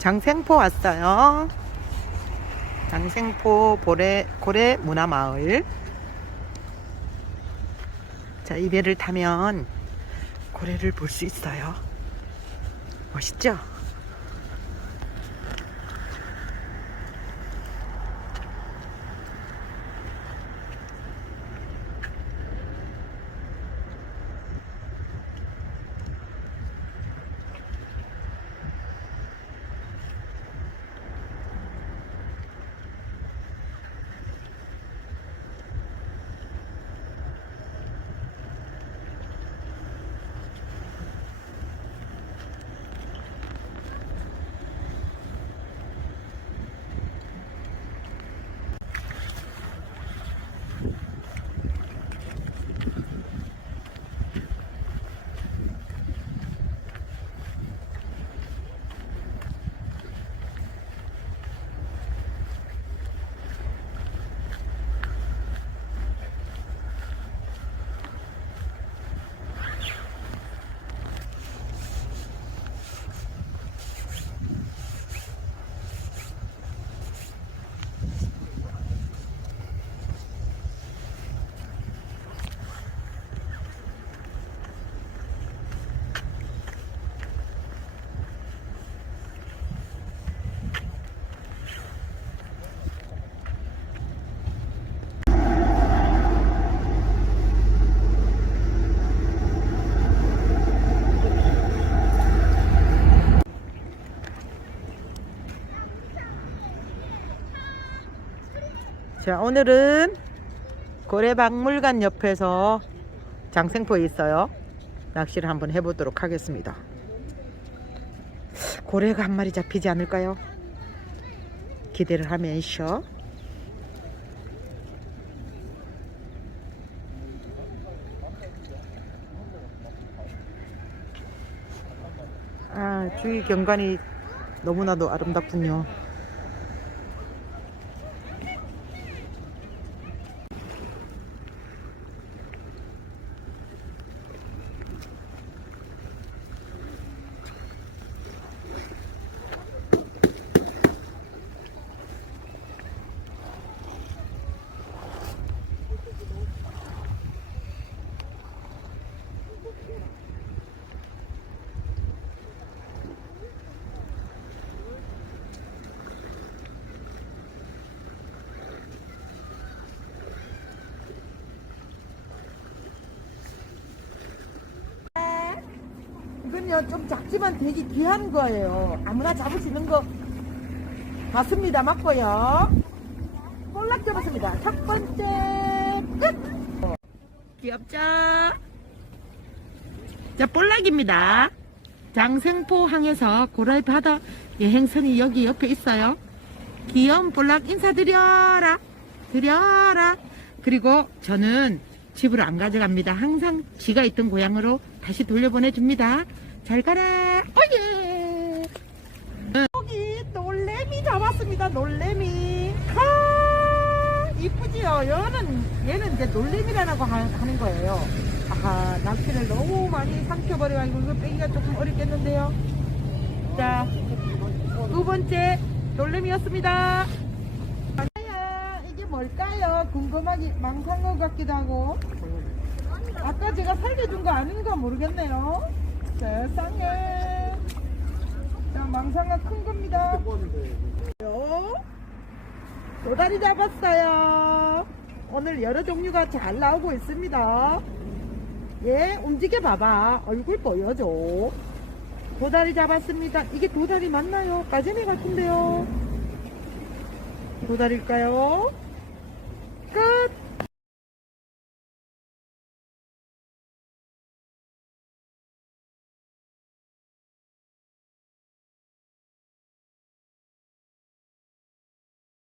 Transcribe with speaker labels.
Speaker 1: 장생포 왔어요. 장생포 고래, 고래 문화마을. 자, 이 배를 타면 고래를 볼 수 있어요. 멋있죠? 자, 오늘은 고래박물관 옆에서 장생포에 있어요. 낚시를 한번 해보도록 하겠습니다. 고래가 한 마리 잡히지 않을까요? 기대를 하면서 아, 주위 경관이 너무나도 아름답군요. 이건요 좀 작지만 되게 귀한 거예요. 아무나 있는 거 맞습니다. 맞고요. 볼락 잡았습니다. 첫 번째 끝. 귀엽죠? 자 볼락입니다. 장생포 항에서 고라이 바다 여행선이 여기 옆에 있어요. 귀여운 볼락 인사드려라. 드려라. 그리고 저는 집으로 안 가져갑니다. 항상 지가 있던 고향으로 다시 돌려보내줍니다. 잘 가라. 오예. 여기 놀래미 잡았습니다. 놀래미. 아, 이쁘지요? 얘는, 얘는 이제 놀래미라고 하- 하는 거예요. 아하, 낚시를 너무 많이 삼켜버려가지고 이거 빼기가 조금 어렵겠는데요. 자, 두 번째 놀래미였습니다. 이게 뭘까요? 궁금하기 망상어 같기도 하고. 아까 제가 살려준 거 아닌가 모르겠네요. 세상에. 자, 망상어 큰 겁니다. 요. 도다리 잡았어요. 오늘 여러 종류가 잘 나오고 있습니다. 예, 움직여 봐봐. 얼굴 보여줘. 도다리 잡았습니다. 이게 도다리 맞나요? 까제미 같은데요. 도다리일까요? 끝!